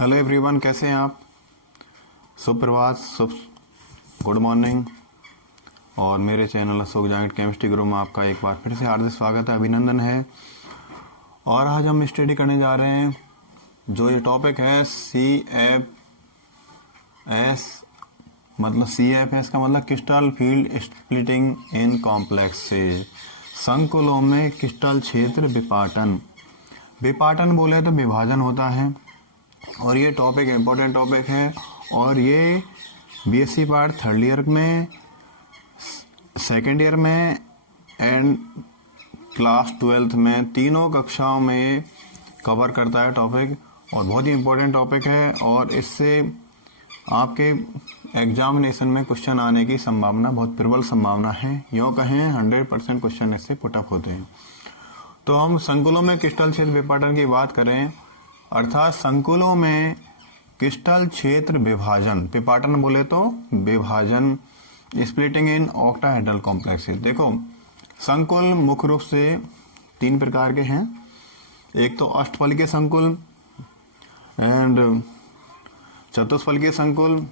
Hello everyone, कैसे हैं आप। सुप्रभात, गुड मॉर्निंग। और मेरे चैनल अशोक जांगट केमिस्ट्री गुरु में आपका एक बार फिर से हार्दिक स्वागत है, अभिनंदन है। और आज हम स्टडी करने जा रहे हैं जो ये टॉपिक है CFS, मतलब CFS का मतलब crystal field splitting in complexes. संकुलों में क्रिस्टल क्षेत्र विपाटन। विपाटन बोले तो विभाजन होता है, और ये टॉपिक इम्पोर्टेंट टॉपिक है। और ये BSc पार्ट 3rd ईयर में, 2nd ईयर में एंड क्लास 12th में, तीनों कक्षाओं में कवर करता है टॉपिक, और बहुत ही इम्पोर्टेंट टॉपिक है। और इससे आपके एग्जामिनेशन में क्वेश्चन आने की संभावना, बहुत प्रबल संभावना है, यूँ कहें 100% क्वेश्चन इससे पुटअप होते हैं। तो हम संकुलों में क्रिस्टल क्षेत्र विपाटन की बात करें, अर्थात संकुलों में क्रिस्टल क्षेत्र विभाजन, विपाटन बोले तो विभाजन, स्प्लिटिंग इन ऑक्टाहेड्रल कॉम्प्लेक्सेस। देखो, संकुल मुख्य रूप से 3 प्रकार के हैं। एक तो अष्टफलकीय संकुल एंड चतुष्फलकीय संकुल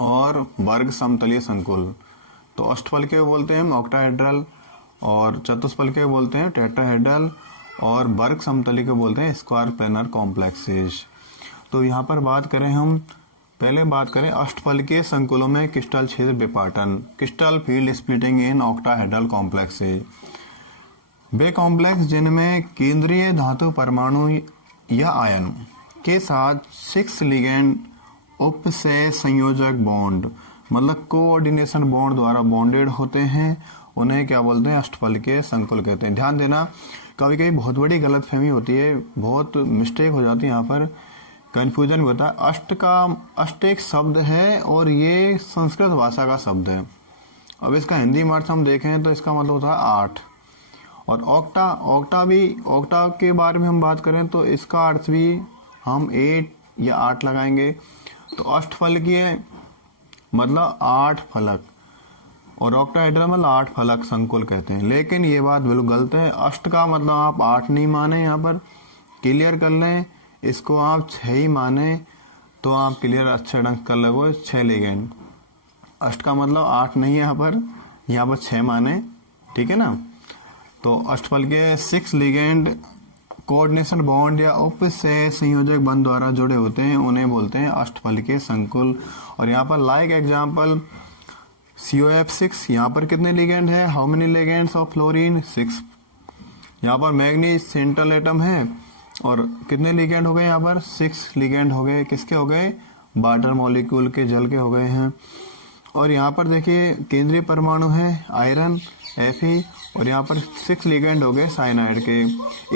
और वर्ग समतलीय संकुल। तो अष्टफलकीय बोलते हैं हम ऑक्टाहेड्रल, और चतुष्फलकीय बोलते हैं टेट्राहेड्रल, और वर्ग समतलीय को बोलते हैं स्क्वायर प्लेनर कॉम्प्लेक्सेस। तो यहाँ पर बात करें, हम पहले बात करें अष्टफलकीय संकुलों में क्रिस्टल क्षेत्र विपाटन, crystal field splitting in octahedral complexes. वे कॉम्प्लेक्स जिनमें केंद्रीय धातु परमाणु या आयन के साथ 6 लिगेंड उपसय संयोजक बॉन्ड, मतलब कोऑर्डिनेशन बॉन्ड द्वारा बॉन्डेड होते हैं, उन्हें क्या बोलते हैं, अष्टफलकीय संकुल कहते हैं। ध्यान देना, कभी कभी बहुत बड़ी गलतफहमी होती है, बहुत मिस्टेक हो जाती है, यहाँ पर कन्फ्यूजन होता है। अष्ट एक शब्द है और ये संस्कृत भाषा का शब्द है। अब इसका हिंदी में अर्थ हम देखें तो इसका मतलब होता है 8। और ऑक्टा के बारे में हम बात करें तो इसका अर्थ भी हम 8 या 8 लगाएंगे। तो अष्टफलकीय मतलब 8 फलक, और ऑक्टाहेड्रल मतलब 8 फलक संकुल कहते हैं। लेकिन ये बात बिल्कुल गलत है। अष्ट का मतलब आप 8 नहीं माने, यहाँ पर क्लियर कर लें, इसको आप 6 ही माने तो आप क्लियर अच्छे ढंग कर लगो। 6 लिगेंड, अष्ट का मतलब 8 नहीं है, यहाँ पर 6 माने, ठीक है ना। तो अष्टफल के 6 लिगेंड कोऑर्डिनेशन बॉन्ड या उपसय संयोजक बंध द्वारा जुड़े होते हैं, उन्हें बोलते हैं अष्टफलकीय संकुल। और यहाँ पर लाइक एग्जाम्पल COF6, यहाँ पर कितने लिगेंड है, how many ligands of fluorine, 6। यहाँ पर मैग्नीज सेंट्रल एटम है, और कितने लिगेंड हो गए, यहाँ पर 6 लिगेंड हो गए। किसके हो गए, वाटर मॉलिक्यूल के, जल के हो गए हैं। और यहाँ पर देखिए केंद्रीय परमाणु है आयरन Fe, और यहाँ पर 6 लिगेंड हो गए साइनाइड के।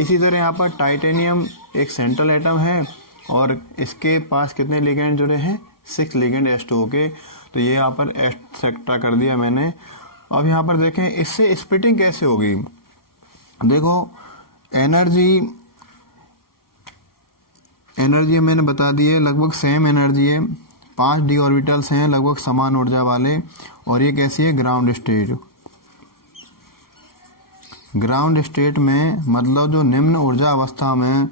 इसी तरह यहाँ पर टाइटेनियम एक सेंट्रल एटम है, और इसके पास कितने लिगेंड जुड़े हैं, 6 लिगेंड H2O के। तो ये यहाँ पर एक्सेट्रा कर दिया मैंने। अब यहाँ पर देखें इससे स्प्लिटिंग कैसे होगी। देखो एनर्जी मैंने बता दी है, लगभग सेम एनर्जी है, 5 d ऑर्बिटल्स हैं लगभग समान ऊर्जा वाले। और ये कैसी है, ग्राउंड स्टेट। ग्राउंड स्टेट में मतलब जो निम्न ऊर्जा अवस्था में,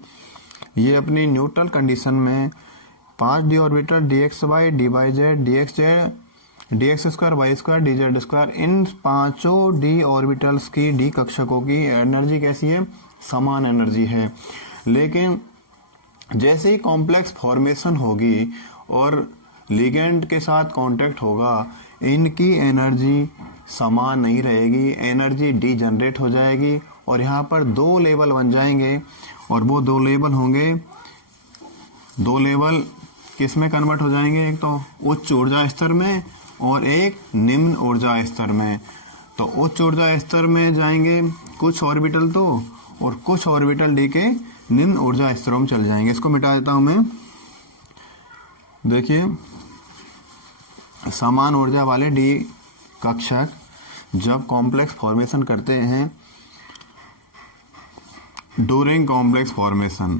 ये अपनी न्यूट्रल कंडीशन में 5 d orbital dxy dyz dxz dx square Y square dz square, इन 5 d ऑर्बिटल्स की, d कक्षकों की एनर्जी कैसी है, समान एनर्जी है। लेकिन जैसे ही कॉम्प्लेक्स फॉर्मेशन होगी और लिगेंड के साथ कांटेक्ट होगा, इनकी एनर्जी समान नहीं रहेगी, एनर्जी डी जनरेट हो जाएगी, और यहाँ पर 2 लेवल बन जाएंगे। और वो 2 लेवल होंगे, 2 लेवल किस में कन्वर्ट हो जाएंगे, एक तो उच्च ऊर्जा स्तर में और एक निम्न ऊर्जा स्तर में। तो उच्च ऊर्जा स्तर में जाएंगे कुछ ऑर्बिटल तो, और कुछ ऑर्बिटल डी के निम्न ऊर्जा स्तरों में चल जाएंगे। इसको मिटा देता हूं मैं। देखिए, समान ऊर्जा वाले डी कक्षक जब कॉम्प्लेक्स फॉर्मेशन करते हैं, ड्यूरिंग कॉम्प्लेक्स फॉर्मेशन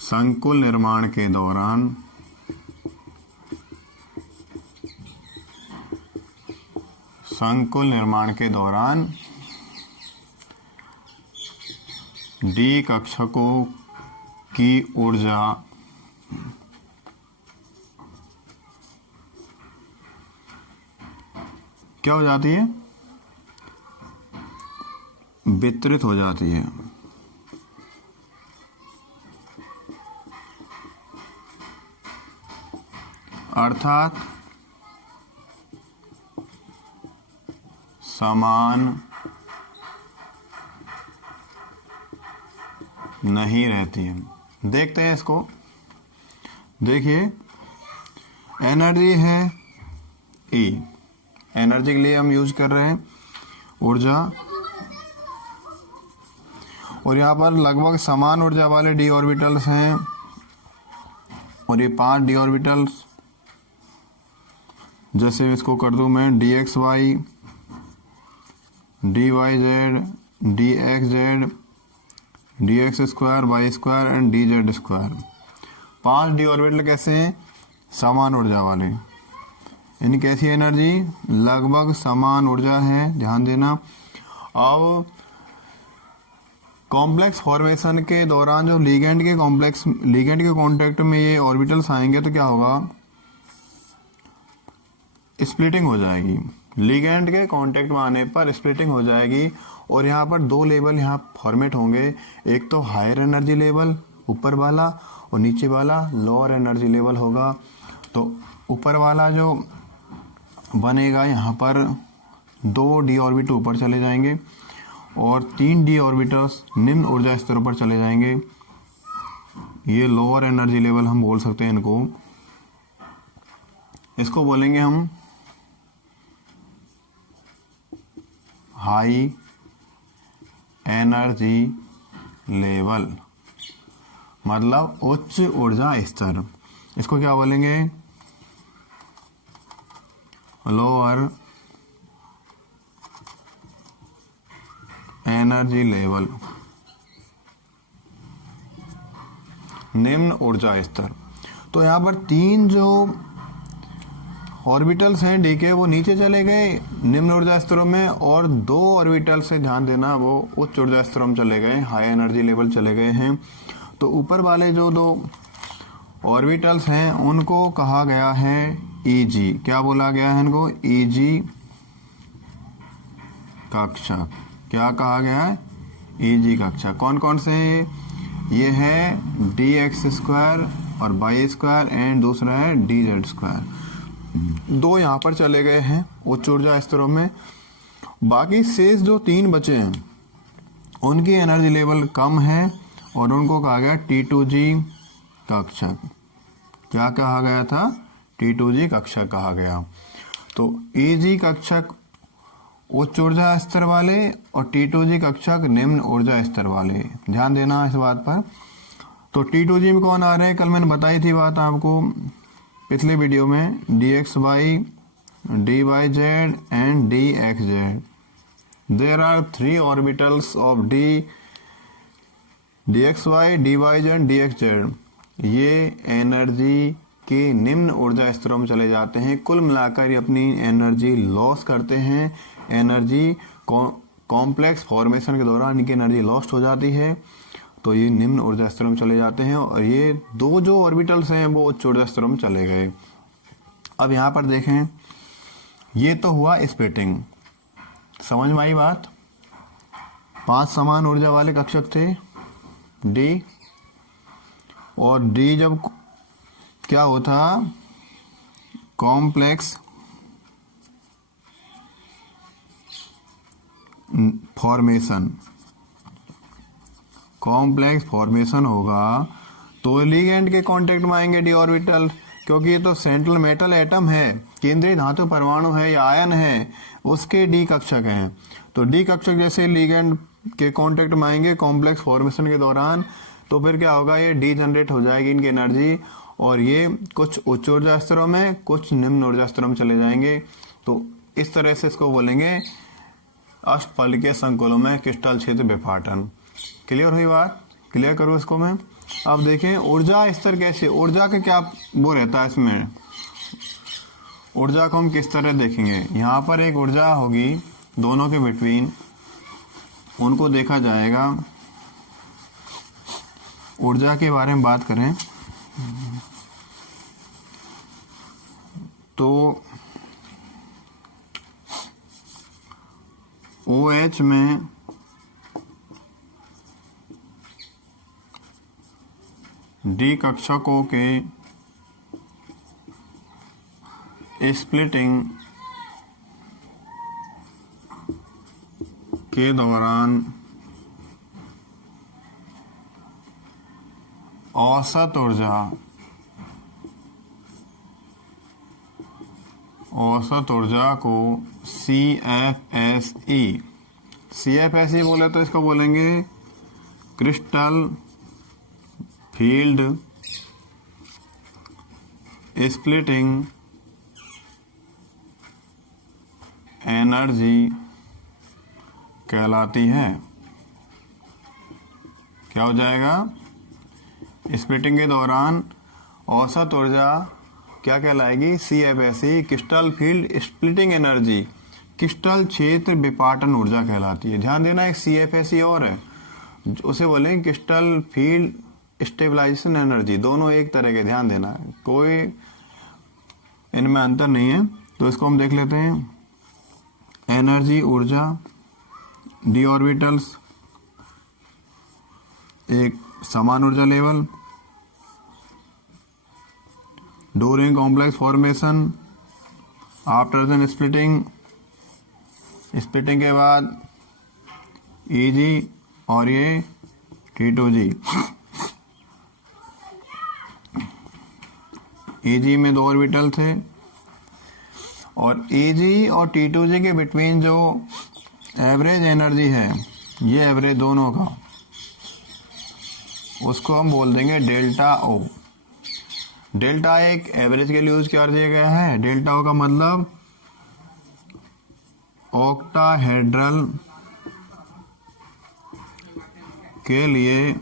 संकुल निर्माण के दौरान संकुल निर्माण के दौरान डी कक्षकों की ऊर्जा क्या हो जाती है? वितरित हो जाती है। अर्थात समान नहीं रहती है। देखते हैं इसको। देखिए, एनर्जी है E, एनर्जी के लिए हम यूज कर रहे हैं ऊर्जा, और यहाँ पर लगभग समान ऊर्जा वाले d ऑर्बिटल्स हैं, और ये 5 d ऑर्बिटल्स, जैसे इसको कर दूं मैं dxy, dyz, dxz, dx square, y square and dz square. 5 d orbital कैसे हैं? समान ऊर्जा वाले। यानी कैसी एनर्जी? लगभग समान ऊर्जा है, ध्यान देना। अब कॉम्प्लेक्स फॉर्मेशन के दौरान जो लिगेंड के कांटेक्ट में ये ऑर्बिटल्स आएंगे तो क्या होगा? स्प्लिटिंग हो जाएगी। लिगेंड के कांटेक्ट में आने पर स्प्लिटिंग हो जाएगी, और यहाँ पर 2 लेवल यहाँ फॉर्मेट होंगे। एक तो हायर एनर्जी लेवल ऊपर वाला, और नीचे वाला लोअर एनर्जी लेवल होगा। तो ऊपर वाला जो बनेगा, यहाँ पर 2 d ऑर्बिटल ऊपर चले जाएंगे और 3 d ऑर्बिटल्स निम्न ऊर्जा स्तर पर चले जाएंगे। ये लोअर एनर्जी लेवल हम बोल सकते हैं इनको। इसको बोलेंगे हम हाई एनर्जी लेवल, मतलब उच्च ऊर्जा स्तर। इसको क्या बोलेंगे? लोअर एनर्जी लेवल, निम्न ऊर्जा स्तर। तो यहाँ पर 3 जो ऑर्बिटल्स हैं डी के, वो नीचे चले गए निम्न ऊर्जा स्तरों में, और 2 ऑर्बिटल से ध्यान देना वो उच्च ऊर्जा स्तरों में चले गए, हाई एनर्जी लेवल चले गए हैं। तो ऊपर वाले जो 2 ऑर्बिटल्स हैं उनको कहा गया है Eg। क्या बोला गया है इनको? Eg कक्षक। क्या कहा गया है? Eg कक्षक। कौन कौन से हैं? ये है dx स्क्वायर और y स्क्वायर, एंड दूसरा है dz स्क्वायर। 2 यहाँ पर चले गए हैं उच्च ऊर्जा स्तरों में। बाकी शेष जो 3 बचे हैं उनकी एनर्जी लेवल कम है, और उनको कहा गया T2G कक्षक। क्या कहा गया था? T2G कक्षक कहा गया। तो Eg कक्षक उच्च ऊर्जा स्तर वाले और T2G कक्षक निम्न ऊर्जा स्तर वाले। ध्यान देना इस बात पर। तो T2G में कौन आ रहे हैं? कल मैंने बताई थी बात आपको पिछले वीडियो में, dxy, dyz and dxz। There are 3 orbitals of dxy, dyz and dxz। ये एनर्जी के निम्न ऊर्जा स्तरों में चले जाते हैं। कुल मिलाकर ये अपनी एनर्जी लॉस करते हैं। एनर्जी कॉम्प्लेक्स फॉर्मेशन के दौरान इनकी एनर्जी लॉस्ट हो जाती है, तो ये निम्न ऊर्जा स्तरों में चले जाते हैं, और ये 2 जो ऑर्बिटल्स हैं वो उच्च ऊर्जा स्तरों में चले गए। अब यहाँ पर देखें, ये तो हुआ स्प्लिटिंग। समझ में आई बात? 5 समान ऊर्जा वाले कक्षक थे D, और D जब क्या होता? कॉम्प्लेक्स फॉर्मेशन होगा तो लिगेंड के कांटेक्ट में आएंगे डी ऑर्बिटल, क्योंकि ये तो सेंट्रल मेटल एटम है, केंद्रीय धातु परमाणु है या आयन है, उसके डी कक्षक हैं। तो डी कक्षक जैसे लिगेंड के कांटेक्ट में आएंगे कॉम्प्लेक्स फॉर्मेशन के दौरान, तो फिर क्या होगा? ये डी जनरेट हो जाएगी इनकी एनर्जी, और ये कुछ उच्च ऊर्जा स्तरों में, कुछ निम्न ऊर्जा स्तरों में चले जाएंगे। तो इस तरह से इसको बोलेंगे अष्टफलकीय संकुलों में क्रिस्टल क्षेत्र विपाटन। क्लियर हुई बात? क्लियर करो इसको मैं। अब देखें ऊर्जा स्तर कैसे, ऊर्जा का क्या वो रहता है इसमें। ऊर्जा को हम किस तरह देखेंगे, यहाँ पर एक ऊर्जा होगी दोनों के बिटवीन, उनको देखा जाएगा। ऊर्जा के बारे में बात करें तो OH में डी कक्षकों के स्प्लिटिंग के दौरान औसत ऊर्जा को CFSE बोले तो इसको बोलेंगे क्रिस्टल फील्ड स्प्लिटिंग एनर्जी कहलाती है। क्या हो जाएगा, स्प्लिटिंग के दौरान औसत ऊर्जा क्या कहलाएगी, CFSE crystal field splitting energy, crystal क्षेत्र विपाटन ऊर्जा कहलाती है। ध्यान देना, एक CFSE और है, उसे बोलेंगे क्रिस्टल फील्ड स्टेबलाइजेशन एनर्जी, दोनों एक तरह के, ध्यान देना, कोई इनमें अंतर नहीं है। तो इसको हम देख लेते हैं। एनर्जी ऊर्जा, डी ऑर्बिटल्स एक समान ऊर्जा level, during complex formation, after then splitting के बाद EG और ये T2G। EG में 2 ऑर्बिटल थे और EG और T2G के बिटवीन जो एवरेज एनर्जी है, ये एवरेज दोनों का, उसको हम बोल देंगे डेल्टा O। डेल्टा एक एवरेज के लिए यूज किया गया है। डेल्टा O का मतलब ऑक्टाहेड्रल के लिए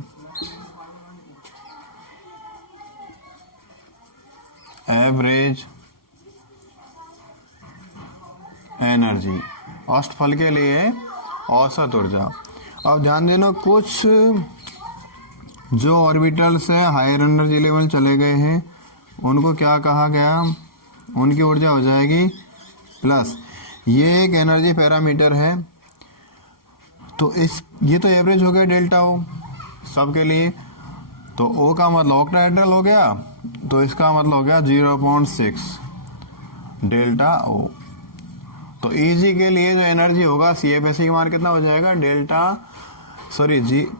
एवरेज एनर्जी, अष्टफल के लिए औसत ऊर्जा। अब ध्यान देना, कुछ जो ऑर्बिटल्स है हायर एनर्जी लेवल चले गए हैं, उनको क्या कहा गया, उनकी ऊर्जा हो जाएगी प्लस। ये एक एनर्जी पैरामीटर है, तो ये तो एवरेज हो गया डेल्टा O सबके लिए। तो O का मतलब ऑक्टाहेड्रल हो गया, तो इसका मतलब हो गया 0.6 डेल्टा O। तो EG के लिए जो एनर्जी होगा, CFSE का मान कितना हो जाएगा,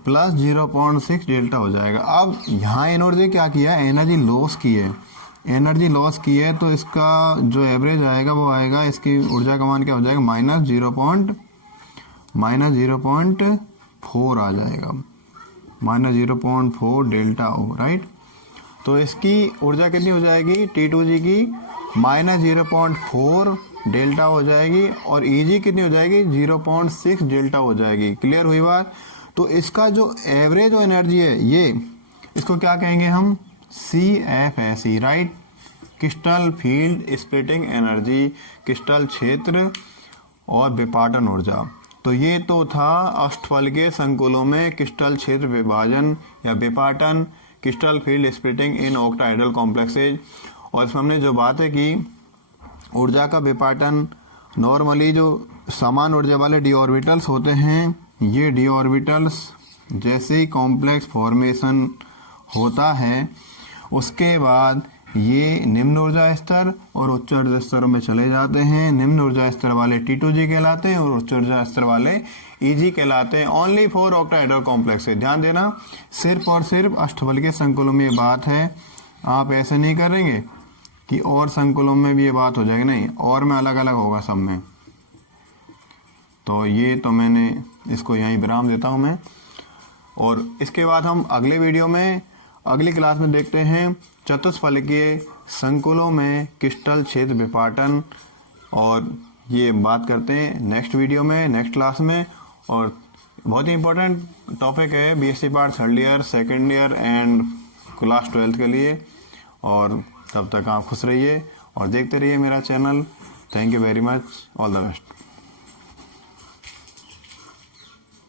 प्लस 0.6 डेल्टा हो जाएगा। अब यहाँ एनर्जी क्या किया, एनर्जी लॉस की है, तो इसका जो एवरेज आएगा वो आएगा, इसकी ऊर्जा का मान क्या हो जाएगा, -0.4 आ जाएगा, -0.4 डेल्टा O, राइट। तो इसकी ऊर्जा कितनी हो जाएगी, T2G की -0.4 डेल्टा हो जाएगी, और EG कितनी हो जाएगी, 0.6 डेल्टा हो जाएगी। क्लियर हुई बात। तो इसका जो एवरेज एनर्जी है, ये इसको क्या कहेंगे हम, CFSE, right, crystal field splitting energy, crystal क्षेत्र और विपाटन ऊर्जा। तो ये तो था अष्टफल के संकुलों में क्रिस्टल क्षेत्र विभाजन या विपाटन, crystal field splitting in octahedral complexes. और इसमें हमने जो बातें की, ऊर्जा का विपाटन, नॉर्मली जो समान ऊर्जा वाले डी ऑर्बिटल्स होते हैं, ये डी ऑर्बिटल्स जैसे ही कॉम्प्लेक्स फॉर्मेशन होता है, उसके बाद ये निम्न ऊर्जा स्तर और उच्च ऊर्जा स्तरों में चले जाते हैं। निम्न ऊर्जा स्तर वाले T2G कहलाते हैं और उच्च ऊर्जा स्तर वाले EG कहलाते हैं। ओनली फॉर ऑक्टाहेड्रल कॉम्प्लेक्स है। ध्यान देना, सिर्फ और सिर्फ अष्टफल के संकुलों में ये बात है। आप ऐसे नहीं करेंगे कि और संकुलों में भी ये बात हो जाएगी, नहीं, और में अलग अलग होगा सब में। तो ये तो मैंने इसको यहीं विराम देता हूँ मैं, और इसके बाद हम अगले वीडियो में अगली क्लास में देखते हैं चतुष्फलकीय संकुलों में क्रिस्टल क्षेत्र विपाटन, और ये बात करते हैं नेक्स्ट वीडियो में, नेक्स्ट क्लास में। और बहुत ही इंपॉर्टेंट टॉपिक है BSc part 3rd year, 2nd year and class 12th के लिए। और तब तक आप खुश रहिए और देखते रहिए मेरा channel. Thank you very much, all the best.